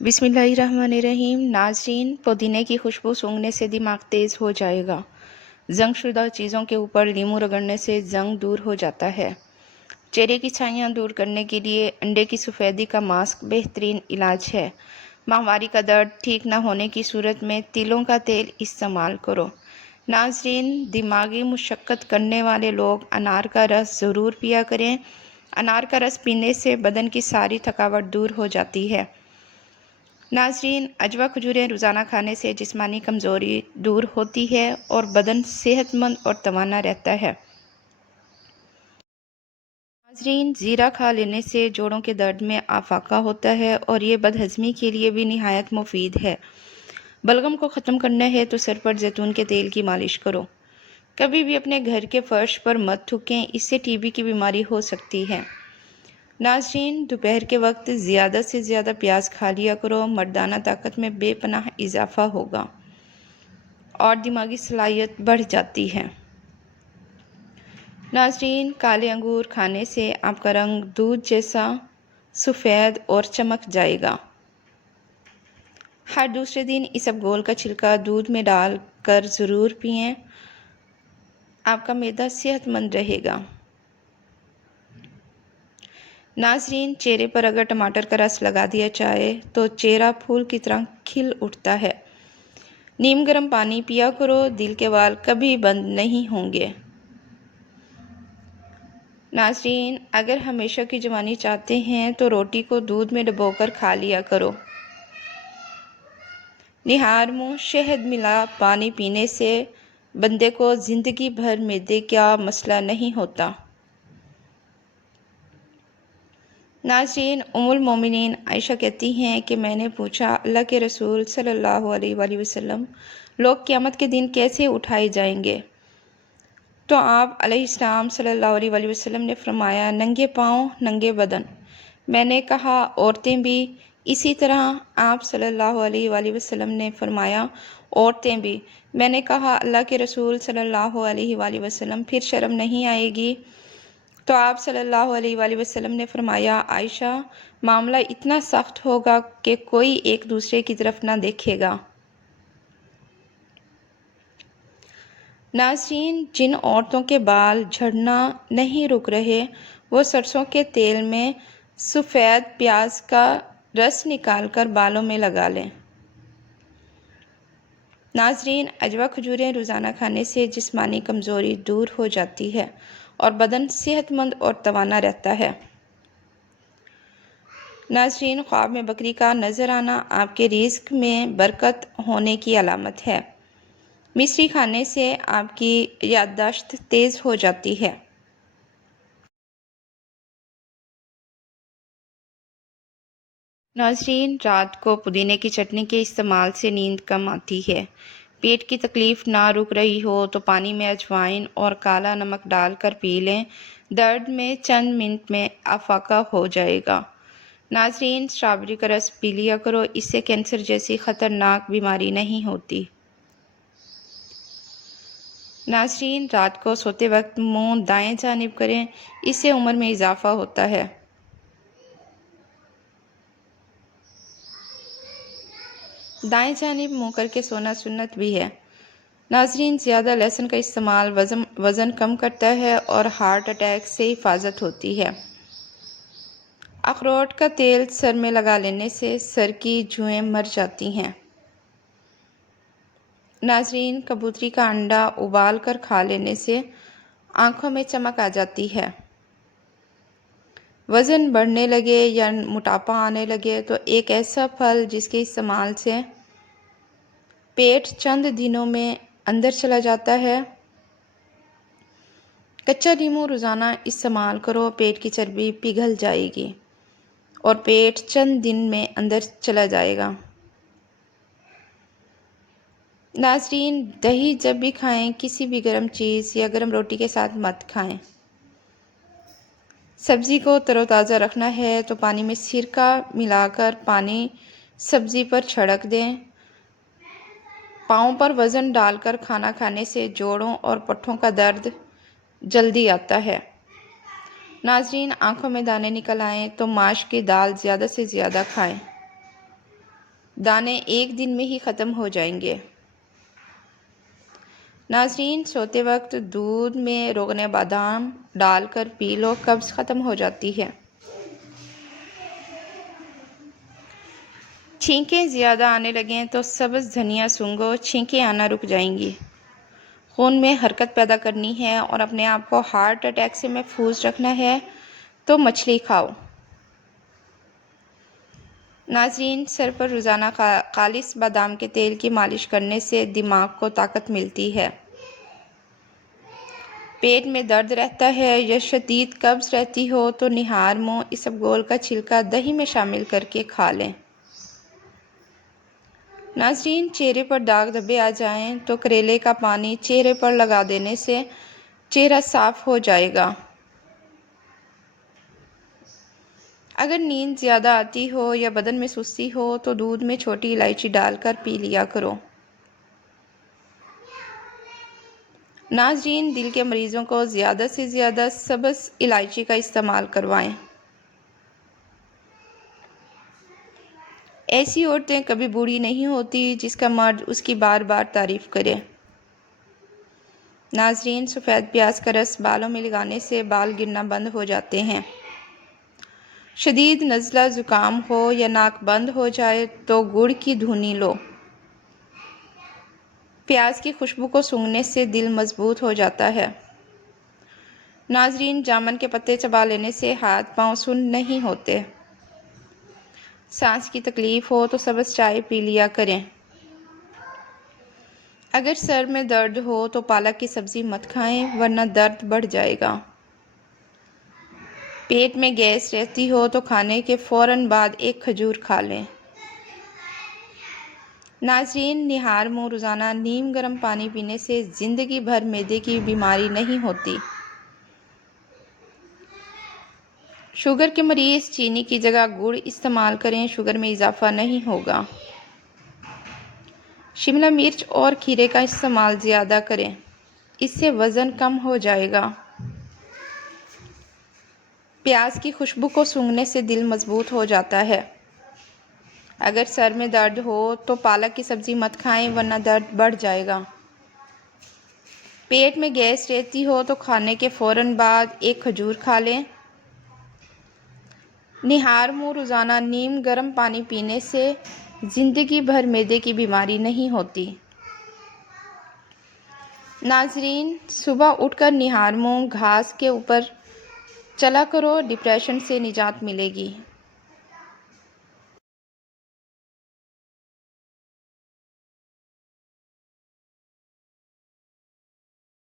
बिस्मिल्लाहिर्रहमानिर्रहीम। नाज़रीन, पुदीने की खुशबू सूंघने से दिमाग तेज़ हो जाएगा। जंगशुदा चीज़ों के ऊपर नींबू रगड़ने से जंग दूर हो जाता है। चेहरे की छाइयाँ दूर करने के लिए अंडे की सफ़ेदी का मास्क बेहतरीन इलाज है। माहवारी का दर्द ठीक न होने की सूरत में तिलों का तेल इस्तेमाल करो। नाज़रीन, दिमागी मुशक्क़त करने वाले लोग अनार का रस ज़रूर पिया करें। अनार का रस पीने से बदन की सारी थकावट दूर हो जाती है। नाज़रीन, अजवा खजूरें रोज़ाना खाने से जिस्मानी कमज़ोरी दूर होती है और बदन सेहतमंद और तवाना रहता है। नाज़रीन, ज़ीरा खा लेने से जोड़ों के दर्द में आफाका होता है और ये बदहज़मी के लिए भी निहायत मुफीद है। बलगम को ख़त्म करना है तो सर पर जैतून के तेल की मालिश करो। कभी भी अपने घर के फर्श पर मत थूकें, इससे टीबी की बीमारी हो सकती है। नाज़रीन, दोपहर के वक्त ज़्यादा से ज़्यादा प्याज खा लिया करो। मर्दाना ताकत में बेपनाह इजाफा होगा और दिमागी सलाहियत बढ़ जाती है। नाज़रीन, काले अंगूर खाने से आपका रंग दूध जैसा सफ़ेद और चमक जाएगा। हर दूसरे दिन इसबगोल का छिलका दूध में डाल कर ज़रूर पिएं। आपका मैदा सेहतमंद रहेगा। नाज़रीन, चेहरे पर अगर टमाटर का रस लगा दिया जाए तो चेहरा फूल की तरह खिल उठता है। नीम गर्म पानी पिया करो, दिल के वाल कभी बंद नहीं होंगे। नाज़रीन, अगर हमेशा की जवानी चाहते हैं तो रोटी को दूध में डुबोकर खा लिया करो। निहार मुँह शहद मिला पानी पीने से बंदे को ज़िंदगी भर मैदे का मसला नहीं होता। नाज़रीन, उम्मुल मोमिनीन आयशा कहती हैं कि मैंने पूछा, अल्लाह के रसूल सल्लल्लाहु अलैहि वसल्लम, लोग क़यामत के दिन कैसे उठाए जाएंगे? तो आप अलैहिस्सलाम सल्लल्लाहु अलैहि वसल्लम ने फरमाया, नंगे पाँव नंगे बदन। मैंने कहा, औरतें भी? इसी तरह आप सल्लल्लाहु अलैहि वसल्लम ने फरमाया, औरतें भी। मैंने कहा, अल्लाह के रसूल सल्लल्लाहु अलैहि वसल्लम, फिर शर्म नहीं आएगी? तो आप सल्लल्लाहु अलैहि वसल्लम ने फरमाया, आयशा, मामला इतना सख्त होगा कि कोई एक दूसरे की तरफ ना देखेगा। नाज़रीन, जिन औरतों के बाल झड़ना नहीं रुक रहे, वो सरसों के तेल में सफ़ेद प्याज का रस निकालकर बालों में लगा लें। नाज़रीन, अजवा खजूरें रोज़ाना खाने से जिस्मानी कमज़ोरी दूर हो जाती है और बदन सेहतमंद और तवाना रहता है। नाज़रीन, ख्वाब में बकरी का नज़र आना आपके रिज़्क में बरकत होने की अलामत है। मिश्री खाने से आपकी याददाश्त तेज़ हो जाती है। नाज़रीन, रात को पुदीने की चटनी के इस्तेमाल से नींद कम आती है। पेट की तकलीफ़ ना रुक रही हो तो पानी में अजवाइन और काला नमक डालकर पी लें। दर्द में चंद मिनट में आफाका हो जाएगा। नाज़रीन, स्ट्रॉबेरी का रस पी लिया करो, इससे कैंसर जैसी ख़तरनाक बीमारी नहीं होती। नाज़रीन, रात को सोते वक्त मुंह दाएं जानिब करें, इससे उम्र में इजाफ़ा होता है। दाएं जानिब मुंह करके सोना सुन्नत भी है। नाज़रीन, ज़्यादा लहसुन का इस्तेमाल वज़न कम करता है और हार्ट अटैक से हिफाजत होती है। अखरोट का तेल सर में लगा लेने से सर की जुएँ मर जाती हैं। नाज़रीन, कबूतरी का अंडा उबाल कर खा लेने से आँखों में चमक आ जाती है। वज़न बढ़ने लगे या मोटापा आने लगे तो एक ऐसा फल जिसके इस्तेमाल से पेट चंद दिनों में अंदर चला जाता है। कच्चा नींबू रोज़ाना इस्तेमाल करो, पेट की चर्बी पिघल जाएगी और पेट चंद दिन में अंदर चला जाएगा। नाज़रीन, दही जब भी खाएं, किसी भी गर्म चीज़ या गर्म रोटी के साथ मत खाएं। सब्ज़ी को तरोताज़ा रखना है तो पानी में सिरका मिलाकर पानी सब्ज़ी पर छिड़क दें। पाँव पर वज़न डालकर खाना खाने से जोड़ों और पट्ठों का दर्द जल्दी आता है। नाज़रीन, आँखों में दाने निकल आएँ तो माश की दाल ज़्यादा से ज़्यादा खाएं। دانے ایک دن میں ہی ختم ہو جائیں گے۔ ناظرین، سوتے وقت دودھ میں روغن بادام ڈال کر پی لو، قبض ختم ہو جاتی ہے۔ چھینکیں زیادہ آنے لگیں تو سبز دھنیا سونگھو، چھینکیں آنا رک جائیں گی۔ خون میں حرکت پیدا کرنی ہے اور اپنے آپ کو ہارٹ اٹیک سے محفوظ رکھنا ہے تو مچھلی کھاؤ۔ ناظرین، سر پر روزانہ خالص بادام کے تیل کی مالش کرنے سے دماغ کو طاقت ملتی ہے۔ پیٹ میں درد رہتا ہے یا شدید قبض رہتی ہو تو نہار منہ اسبگول کا چھلکا دہی میں شامل کر کے کھا لیں۔ ناظرین، چہرے پر داغ دھبے آ جائیں تو کریلے کا پانی چہرے پر لگا دینے سے چہرہ صاف ہو جائے گا۔ اگر نیند زیادہ آتی ہو یا بدن میں سستی ہو تو دودھ میں چھوٹی الائچی ڈال کر پی لیا کرو۔ ناظرین، دل کے مریضوں کو زیادہ سے زیادہ سبز الائچی کا استعمال کروائیں۔ ایسی عورتیں کبھی بوڑھی نہیں ہوتی جس کا مرد اس کی بار بار تعریف کرے۔ ناظرین، سفید پیاز کا رس بالوں میں لگانے سے بال گرنا بند ہو جاتے ہیں۔ شدید نزلہ زکام ہو یا ناک بند ہو جائے تو گڑ کی دھنی لو۔ پیاز کی خوشبو کو سونگھنے سے دل مضبوط ہو جاتا ہے۔ ناظرین، جامن کے پتے چبا لینے سے ہاتھ پاؤں سن نہیں ہوتے۔ سانس کی تکلیف ہو تو سبز چائے پی لیا کریں۔ اگر سر میں درد ہو تو پالک کی سبزی مت کھائیں ورنہ درد بڑھ جائے گا۔ پیٹ میں گیس رہتی ہو تو کھانے کے فوراً بعد ایک کھجور کھا لیں۔ ناظرین، نہار منہ روزانہ نیم گرم پانی پینے سے زندگی بھر معدے کی بیماری نہیں ہوتی۔ شوگر کے مریض چینی کی جگہ گڑ استعمال کریں، شوگر میں اضافہ نہیں ہوگا۔ شملہ مرچ اور کھیرے کا استعمال زیادہ کریں، اس سے وزن کم ہو جائے گا۔ پیاز کی خوشبو کو سونگھنے سے دل مضبوط ہو جاتا ہے۔ اگر سر میں درد ہو تو پالک کی سبزی مت کھائیں ورنہ درد بڑھ جائے گا۔ پیٹ میں گیس رہتی ہو تو کھانے کے فوراً بعد ایک کھجور کھا لیں۔ نہار منہ روزانہ نیم گرم پانی پینے سے زندگی بھر معدے کی بیماری نہیں ہوتی۔ ناظرین، صبح اٹھ کر نہار منہ گھاس کے اوپر چلا کرو، ڈپریشن سے نجات ملے گی۔